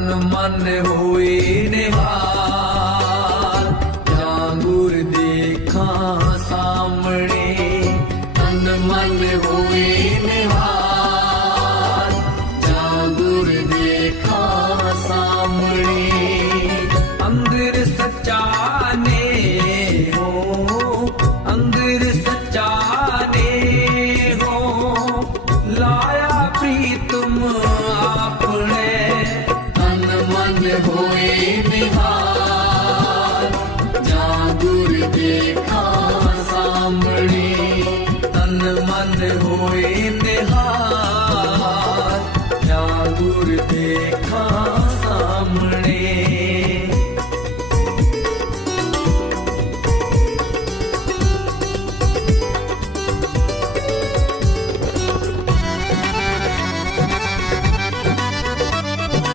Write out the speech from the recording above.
ਤਨ ਮਨ ਹੋਏ ਨਿਹਾਲ। ਜਾਂ ਗੁਰ ਦੇਖਾਂ ਸਾਹਮਣੇ, ਤਨ ਮਨ ਹੋਏ ਨਿਹਾਲ। ਜਾਂ ਗੁਰ ਦੇਖਾਂ ਸਾਹਮਣੇ ਅੰਦਰ ਸੱਚਾ ਨੇ ਹੋ। ਅੰਦਰ ਸੱਚਾ ਨੇ ਹੋ। ਲਾਇਆ ਪ੍ਰੀਤਮ ਹੋਏ ਨਿਹਾਲ ਜਾਂ ਗੁਰ ਦੇਖਾ ਸਾਹਮਣੇ ਤਨ ਮਨ ਹੋਏ ਨਿਹਾਲ ਜਾਂ ਗੁਰ ਦੇਖਾ ਸਾਹਮਣੇ।